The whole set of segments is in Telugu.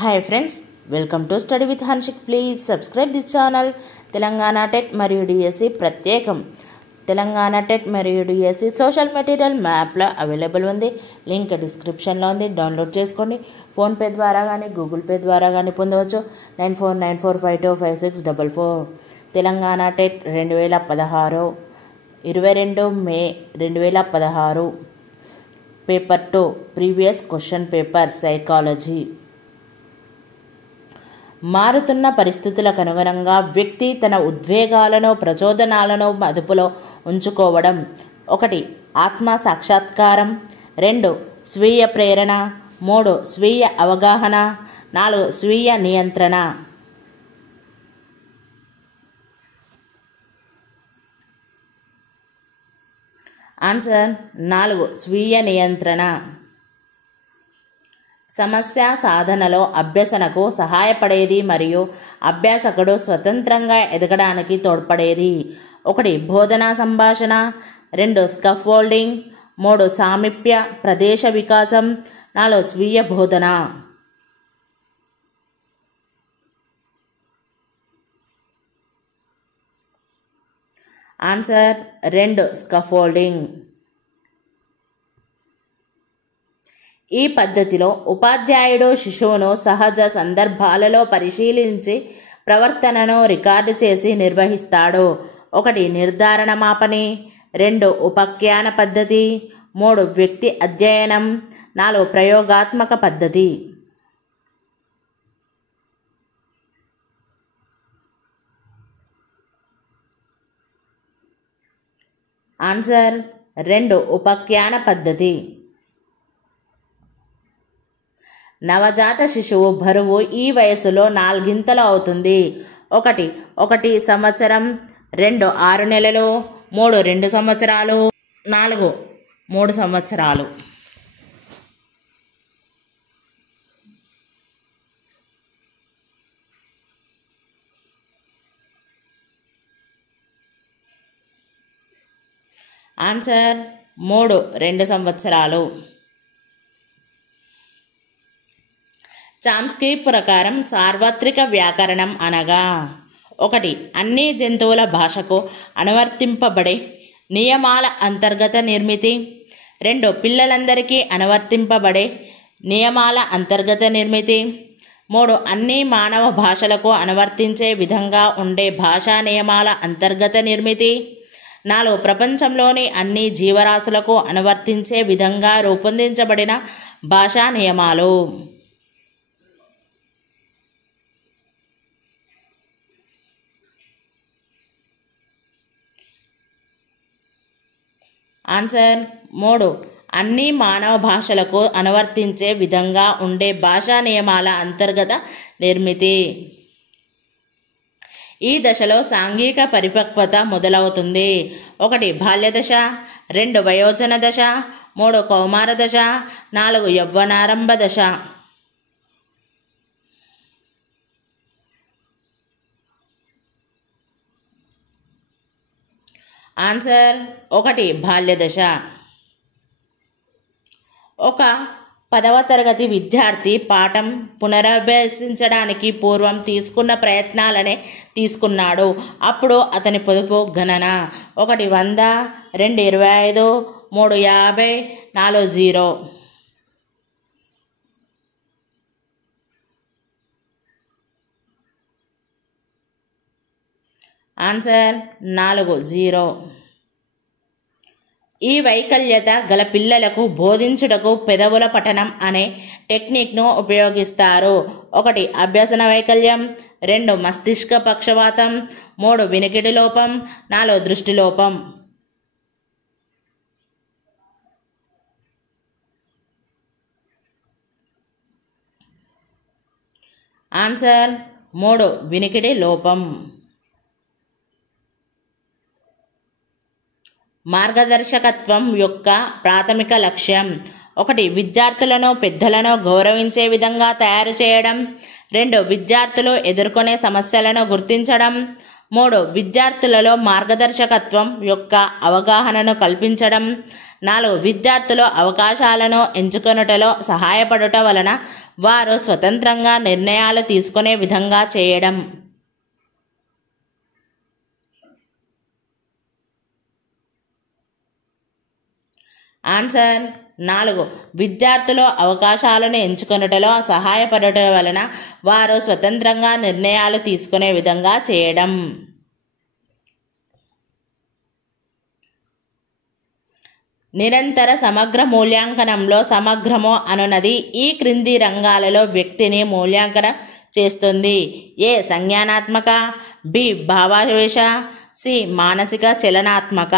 Hi friends, welcome to study with Hanshik. Please subscribe this channel. Telangana TET మరియు డిఎస్సి ప్రత్యేకం. తెలంగాణ టెట్ మరియు డిఎస్సి సోషల్ మెటీరియల్ మ్యాప్లో అవైలబుల్ ఉంది. లింక్ డిస్క్రిప్షన్లో ఉంది. డౌన్లోడ్ చేసుకోండి. ఫోన్పే ద్వారా కానీ గూగుల్ పే ద్వారా కానీ పొందవచ్చు. 9494525644. తెలంగాణ టెట్ 2016 22 మే 2016. Paper 2 previous question paper psychology. మారుతున్న పరిస్థితులకు అనుగుణంగా వ్యక్తి తన ఉద్వేగాలను ప్రచోదనాలను అదుపులో ఉంచుకోవడం. 1. ఆత్మ సాక్షాత్కారం. 2. స్వీయ ప్రేరణ. 3. స్వీయ అవగాహన. 4. స్వీయ నియంత్రణ. ఆన్సర్ 4. స్వీయ నియంత్రణ. సమస్య సాధనలో అభ్యసనకు సహాయపడేది మరియు అభ్యాసకుడు స్వతంత్రంగా ఎదగడానికి తోడ్పడేది. 1. బోధనా సంభాషణ. 2. స్కాఫోల్డింగ్. 3. సామీప్య ప్రదేశ వికాసం. 4. స్వీయ బోధన. ఆన్సర్ 2. స్కాఫోల్డింగ్. ఈ పద్ధతిలో ఉపాధ్యాయుడు శిశువును సహజ సందర్భాలలో పరిశీలించి ప్రవర్తనను రికార్డు చేసి నిర్వహిస్తాడు. 1. నిర్ధారణ మాపని. 2. ఉపాఖ్యాన పద్ధతి. 3. వ్యక్తి అధ్యయనం. 4. ప్రయోగాత్మక పద్ధతి. ఆన్సర్ 2. ఉపాఖ్యాన పద్ధతి. నవజాత శిశువు బరువు ఈ వయసులో 4 ఇంతలు అవుతుంది. 1 సంవత్సరం. 2 6 నెలలు. 3 2 సంవత్సరాలు. 4 3 సంవత్సరాలు. ఆన్సర్ 3 2 సంవత్సరాలు. చామ్స్కీ ప్రకారం సార్వత్రిక వ్యాకరణం అనగా 1. అన్ని జంతువుల భాషకు అనువర్తింపబడే నియమాల అంతర్గత నిర్మితి. 2. పిల్లలందరికీ అనువర్తింపబడే నియమాల అంతర్గత నిర్మితి. 3. అన్ని మానవ భాషలకు అనువర్తించే విధంగా ఉండే భాషా నియమాల అంతర్గత నిర్మితి. 4. ప్రపంచంలోని అన్ని జీవరాశులకు అనువర్తించే విధంగా రూపొందించబడిన భాషా నియమాలు. ఆన్సర్ 3. అన్ని మానవ భాషలకు అనువర్తించే విధంగా ఉండే భాషా నియమాల అంతర్గత నిర్మితి. ఈ దశలో సాంఘిక పరిపక్వత మొదలవుతుంది. 1. బాల్య దశ. 2. వయోజన దశ. 3. కౌమార దశ. 4. యవ్వనారంభ దశ. ఆన్సర్ 1. బాల్య దశ. ఒక 10వ తరగతి విద్యార్థి పాఠం పునరభ్యసించడానికి పూర్వం తీసుకున్న ప్రయత్నాలనే తీసుకున్నాడు. అప్పుడు అతని పొదుపు గణన 1 100, 2 25, 3 50, 4 0. ఆన్సర్ 4 0. ఈ వైకల్యత గల పిల్లలకు బోధించుటకు పెదవుల పఠనం అనే టెక్నిక్ను ఉపయోగిస్తారు. 1. అభ్యసన వైకల్యం. 2. మస్తిష్క పక్షవాతం. 3. వినికిడి లోపం. 4. దృష్టి లోపం. ఆన్సర్ 3. వినికిడి లోపం. మార్గదర్శకత్వం యొక్క ప్రాథమిక లక్ష్యం. 1. విద్యార్థులను పెద్దలను గౌరవించే విధంగా తయారు చేయడం. 2. విద్యార్థులు ఎదుర్కొనే సమస్యలను గుర్తించడం. 3. విద్యార్థులలో మార్గదర్శకత్వం యొక్క అవగాహనను కల్పించడం. 4. విద్యార్థులు అవకాశాలను ఎంచుకొనుటలో సహాయపడుట వలన వారు స్వతంత్రంగా నిర్ణయాలు తీసుకునే విధంగా చేయడం. ఆన్సర్ 4. విద్యార్థులు అవకాశాలను ఎంచుకొనుటలో సహాయపడటం వలన వారు స్వతంత్రంగా నిర్ణయాలు తీసుకునే విధంగా చేయడం. నిరంతర సమగ్ర మూల్యాంకనంలో సమగ్రము అనునది ఈ క్రింది రంగాలలో వ్యక్తిని మూల్యాంకనం చేస్తుంది. ఏ సంజ్ఞానాత్మక, బి భావావేశ, సి మానసిక చలనాత్మక.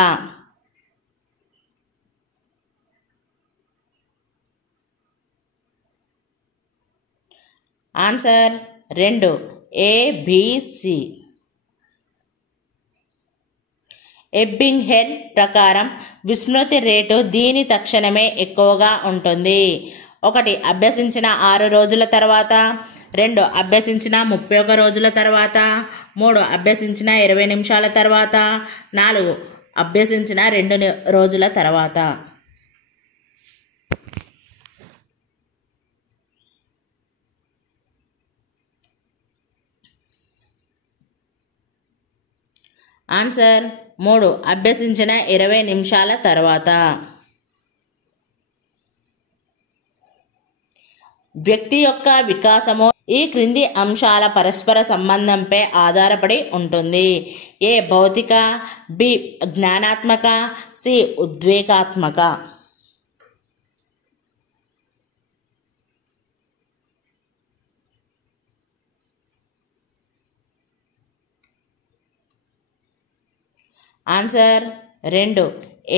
Answer 2 ABC. ఎబ్బింగ్హెడ్ ప్రకారం విస్మృతి రేటు దీని తక్షణమే ఎక్కువగా ఉంటుంది. 1 అభ్యసించిన 6 రోజుల తర్వాత, 2 అభ్యసించిన 31 రోజుల తర్వాత, 3 అభ్యసించిన 20 నిమిషాల తర్వాత, 4 అభ్యసించిన 2 రోజుల తర్వాత. ఆన్సర్ 3 అభ్యసించిన 20 నిమిషాల తర్వాత. వ్యక్తి యొక్క వికాసము ఈ క్రింది అంశాల పరస్పర సంబంధంపై ఆధారపడి ఉంటుంది. ఏ భౌతిక, బి జ్ఞానాత్మక, సి ఉద్వేగాత్మక. Answer 2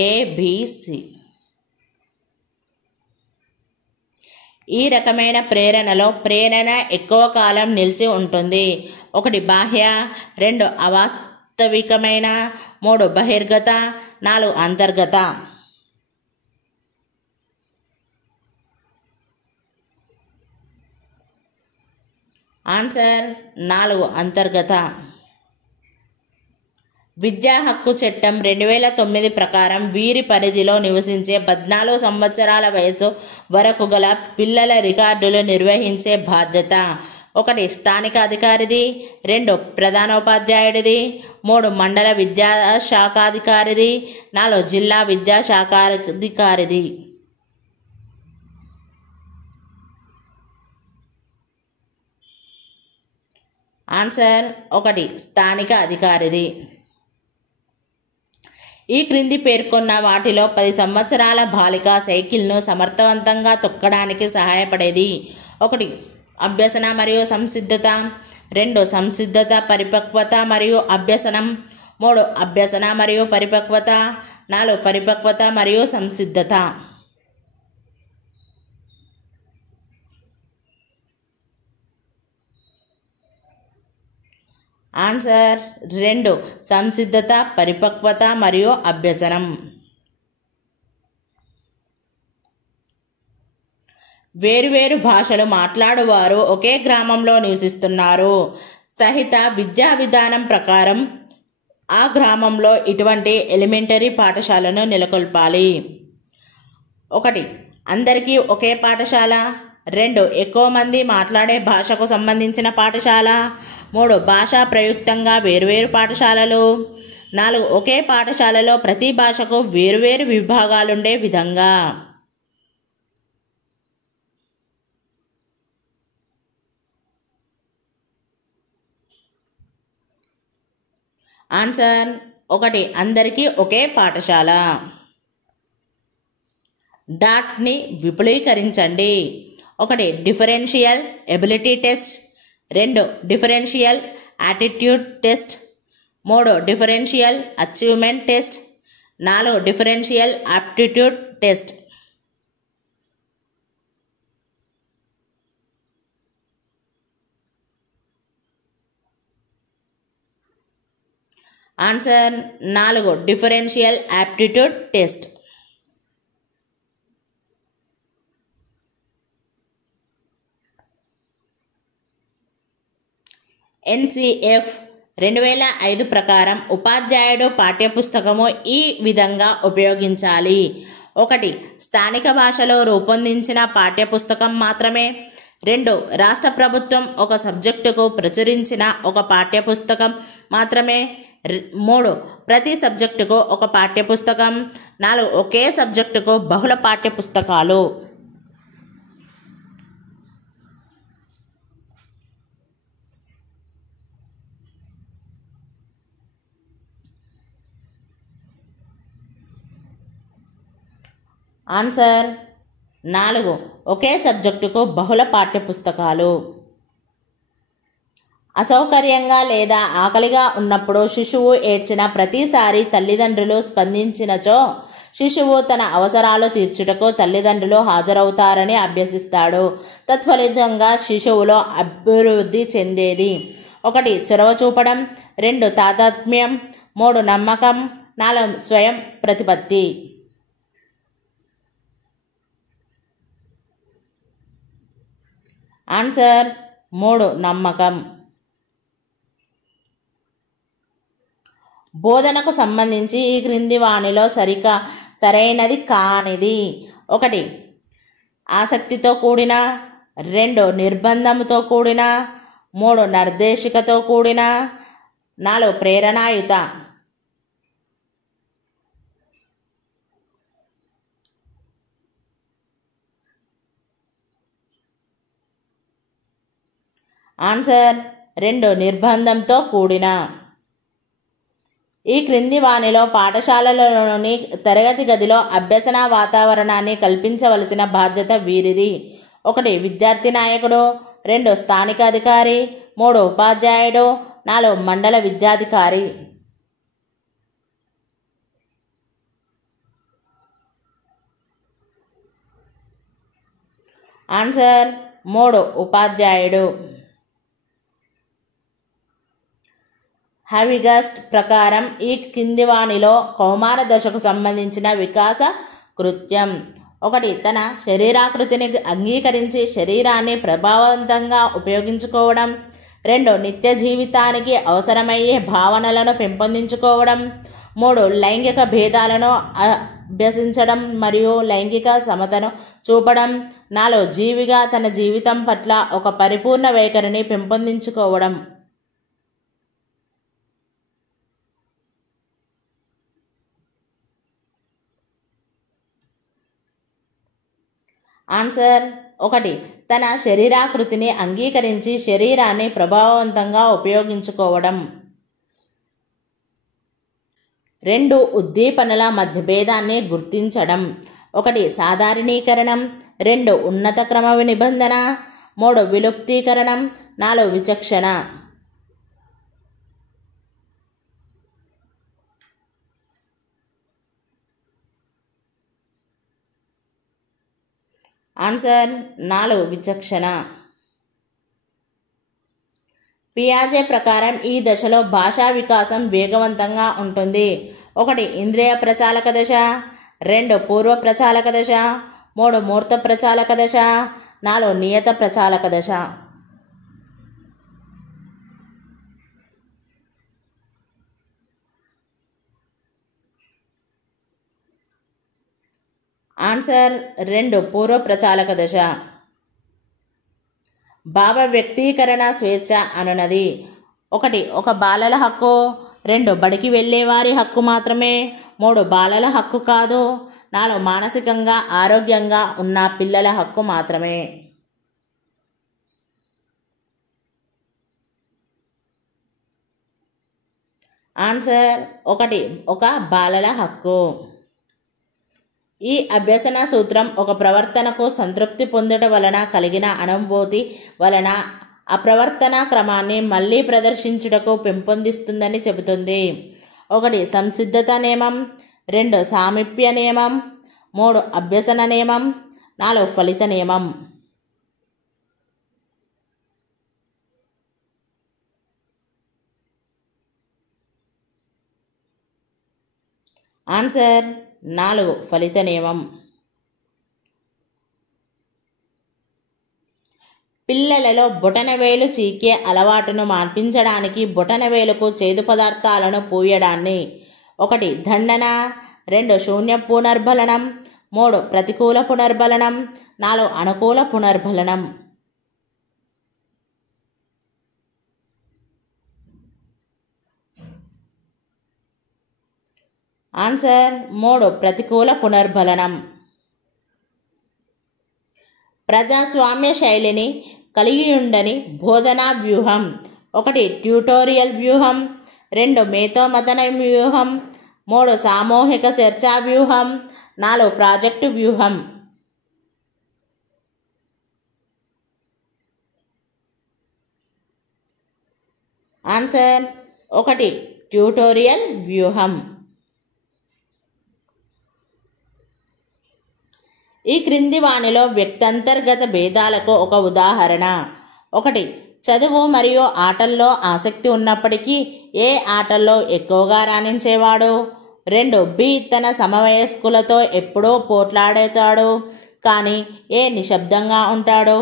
ABC. ఈ రకమైన ప్రేరణలో ప్రేరణ ఎక్కువ కాలం నిలిచి ఉంటుంది. 1 బాహ్య, 2 అవాస్తవికమైన, 3 బహిర్గత, 4 అంతర్గత. ఆన్సర్ 4 అంతర్గత. విద్యా హక్కు చట్టం 2009 ప్రకారం వీరి పరిధిలో నివసించే 14 సంవత్సరాల వయసు వరకు గల పిల్లల రికార్డులు నిర్వహించే బాధ్యత 1 స్థానిక అధికారిది, 2 ప్రధానోపాధ్యాయుడిది, 3 మండల విద్యాశాఖాధికారిది, 4 జిల్లా విద్యాశాఖాధికారిది. ఆన్సర్ 1 స్థానిక అధికారిది. ఈ క్రింది పేర్కొన్న వాటిలో 10 సంవత్సరాల బాలిక సైకిల్ను సమర్థవంతంగా తొక్కడానికి సహాయపడేది. 1 అభ్యసన మరియు సంసిద్ధత, 2 సంసిద్ధత పరిపక్వత మరియు అభ్యసనం, 3 అభ్యసన మరియు పరిపక్వత, 4 పరిపక్వత మరియు సంసిద్ధత. ఆన్సర్ 2 సంసిద్ధత పరిపక్వత మరియు అభ్యసనం. వేరువేరు భాషలు మాట్లాడువారు ఒకే గ్రామంలో నివసిస్తున్నారు. సహిత విద్యా విధానం ప్రకారం ఆ గ్రామంలో ఇటువంటి ఎలిమెంటరీ పాఠశాలను నెలకొల్పాలి. 1 అందరికీ ఒకే పాఠశాల, 2 ఎక్కువ మంది మాట్లాడే భాషకు సంబంధించిన పాఠశాల, 3 భాషా ప్రయుక్తంగా వేరువేరు పాఠశాలలు, 4 ఒకే పాఠశాలలో ప్రతి భాషకు వేరువేరు విభాగాలుండే విధంగా. ఆన్సర్ 1 అందరికీ ఒకే పాఠశాల. డాట్ని విపులీకరించండి. 1 differential ability test, 2 differential attitude test, 3 differential achievement test, 4 differential aptitude test. Answer 4 differential aptitude test. NCF 2005 ప్రకారం ఉపాధ్యాయుడు పాఠ్యపుస్తకము ఈ విధంగా ఉపయోగించాలి. 1 స్థానిక భాషలో రూపొందించిన పాఠ్యపుస్తకం మాత్రమే, 2 రాష్ట్ర ప్రభుత్వం ఒక సబ్జెక్టుకు ప్రచురించిన ఒక పాఠ్యపుస్తకం మాత్రమే. 3 ప్రతి సబ్జెక్టుకు ఒక పాఠ్యపుస్తకం. 4 ఒకే సబ్జెక్టుకు బహుళ పాఠ్యపుస్తకాలు. ఆన్సర్ 4 ఒకే సబ్జెక్టుకు బహుళ పాఠ్యపుస్తకాలు. అసౌకర్యంగా లేదా ఆకలిగా ఉన్నప్పుడు శిశువు ఏడ్చిన ప్రతిసారి తల్లిదండ్రులు స్పందించినచో శిశువు తన అవసరాలు తీర్చుటకు తల్లిదండ్రులు హాజరవుతారని అభ్యసిస్తాడు. తత్ఫలితంగా శిశువులో అభివృద్ధి చెందేది 1 చొరవ చూపడం, 2 తాదాత్మ్యం, 3 నమ్మకం, 4 స్వయం ప్రతిపత్తి. ఆన్సర్ 3 నమ్మకం. బోధనకు సంబంధించి ఈ క్రింది వానిలో సరైనది కానిది. 1 ఆసక్తితో కూడిన, 2 నిర్బంధంతో కూడిన, 3 నిర్దేశికతో కూడిన, 4 ప్రేరణాయుత. ఆన్సర్ 2 నిర్బంధంతో కూడిన. ఈ క్రింది వానిలో పాఠశాలలోని తరగతి గదిలో అభ్యసన వాతావరణాన్ని కల్పించవలసిన బాధ్యత వీరిది. 1 విద్యార్థి నాయకుడు, 2 స్థానిక అధికారి, 3 ఉపాధ్యాయుడు, 4 మండల విద్యాధికారి. ఆన్సర్ 3 ఉపాధ్యాయుడు. హవిగస్ట్ ప్రకారం ఈ కింది వానిలో కౌమార దశకు సంబంధించిన వికాస కృత్యం. 1 తన శరీరాకృతిని అంగీకరించి శరీరాన్ని ప్రభావవంతంగా ఉపయోగించుకోవడం, 2 నిత్య జీవితానికి అవసరమయ్యే భావనలను పెంపొందించుకోవడం, 3 లైంగిక భేదాలను అభ్యసించడం మరియు లైంగిక సమతను చూపడం, 4 జీవిగా తన జీవితం పట్ల ఒక పరిపూర్ణ వైఖరిని పెంపొందించుకోవడం. ఆన్సర్ 1 తన శరీరాకృతిని అంగీకరించి శరీరాన్ని ప్రభావవంతంగా ఉపయోగించుకోవడం. 2 ఉద్దీపనల మధ్య భేదాన్ని గుర్తించడం. 1 సాధారణీకరణం, 2 ఉన్నత క్రమ నిబంధన, 3 విలుప్తీకరణం, 4 విచక్షణ. ఆన్సర్ 4 విచక్షణ. పియాజే ప్రకారం ఈ దశలో భాషా వికాసం వేగవంతంగా ఉంటుంది. 1 ఇంద్రియ ప్రచాలక దశ, 2 పూర్వ ప్రచాలక దశ, 3 మూర్త ప్రచాలక దశ, 4 నియత ప్రచాలక దశ. ఆన్సర్ 2 పూర్వ ప్రచాలక దశ. భావ వ్యక్తీకరణ స్వేచ్ఛ అనున్నది 1 ఒక బాలల హక్కు, 2 బడికి వెళ్ళేవారి హక్కు మాత్రమే, 3 బాలల హక్కు కాదు, 4 మానసికంగా ఆరోగ్యంగా ఉన్న పిల్లల హక్కు మాత్రమే. ఆన్సర్ 1 ఒక బాలల హక్కు. ఈ అభ్యసన సూత్రం ఒక ప్రవర్తనకు సంతృప్తి పొందుట వలన కలిగిన అనుభూతి వలన ఆ ప్రవర్తన క్రమాన్ని మళ్ళీ ప్రదర్శించుటకు పెంపొందిస్తుందని చెబుతుంది. 1 సంసిద్ధత నియమం, 2 సామీప్య నియమం, 3 అభ్యసన నియమం, 4 ఫలిత నియమం. ఆన్సర్ 4 ఫలిత నియమం. పిల్లలలో బొటనవేలు చీకే అలవాటును మార్పించడానికి బొటనవేలుకు చేదు పదార్థాలను పూయడాన్ని 1 దండన, 2 శూన్య పునర్బలనం, 3 ప్రతికూల పునర్బలనం, 4 అనుకూల పునర్బలనం. ఆన్సర్ 3 ప్రతికూల పునర్బలనం. ప్రజాస్వామ్య శైలిని కలిగి ఉండని బోధనా వ్యూహం. 1 ట్యూటోరియల్ వ్యూహం, 2 మేధోమథన వ్యూహం, 3 సామూహిక చర్చా వ్యూహం, 4 ప్రాజెక్టు వ్యూహం. ఆన్సర్ 1 ట్యూటోరియల్ వ్యూహం. ఈ క్రింది వానిలో వ్యక్తంతర్గత భేదాలకు ఒక ఉదాహరణ. 1 చదువు మరియు ఆటల్లో ఆసక్తి ఉన్నప్పటికీ ఏ ఆటల్లో ఎక్కువగా రాణించేవాడు. 2 బి తన సమవయస్కులతో ఎప్పుడూ పోట్లాడేతాడు కానీ ఏ నిశ్శబ్దంగా ఉంటాడు.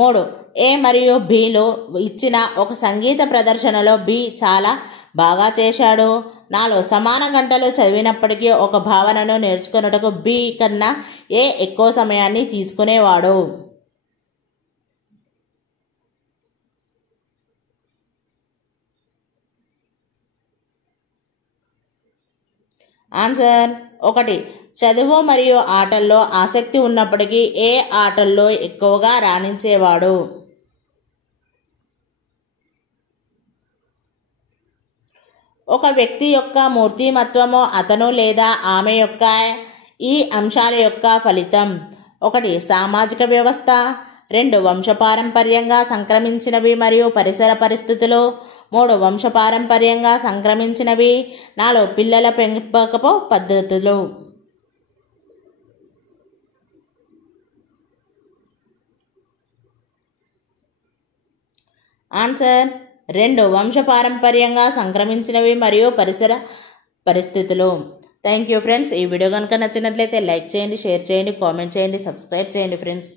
3 ఏ మరియు బిలో ఇచ్చిన ఒక సంగీత ప్రదర్శనలో బి చాలా బాగా చేశాడు. 4 సమాన గంటలు చదివినప్పటికీ ఒక భావనను నేర్చుకున్నట్టుకు బి కన్నా ఏ ఎక్కువ సమయాన్ని తీసుకునేవాడు. ఆన్సర్ 1 చదువు మరియు ఆటల్లో ఆసక్తి ఉన్నప్పటికీ ఏ ఆటల్లో ఎక్కువగా రాణించేవాడు. ఒక వ్యక్తి యొక్క మూర్తిమత్వము అతను లేదా ఆమె యొక్క ఈ అంశాల యొక్క ఫలితం. 1 సామాజిక వ్యవస్థ, 2 వంశపారంపర్యంగా సంక్రమించినవి మరియు పరిసర పరిస్థితులు, 3 వంశపారంపర్యంగా సంక్రమించినవి, 4 పిల్లల పెంపకపు పద్ధతులు. ఆన్సర్ 2 వంశపారంపర్యంగా సంక్రమించినవి మరియు పరిసర పరిస్థితులు. Thank you friends. ఈ వీడియో కనుక నచ్చినట్లయితే లైక్ చేయండి, షేర్ చేయండి, కామెంట్ చేయండి, సబ్స్క్రైబ్ చేయండి ఫ్రెండ్స్.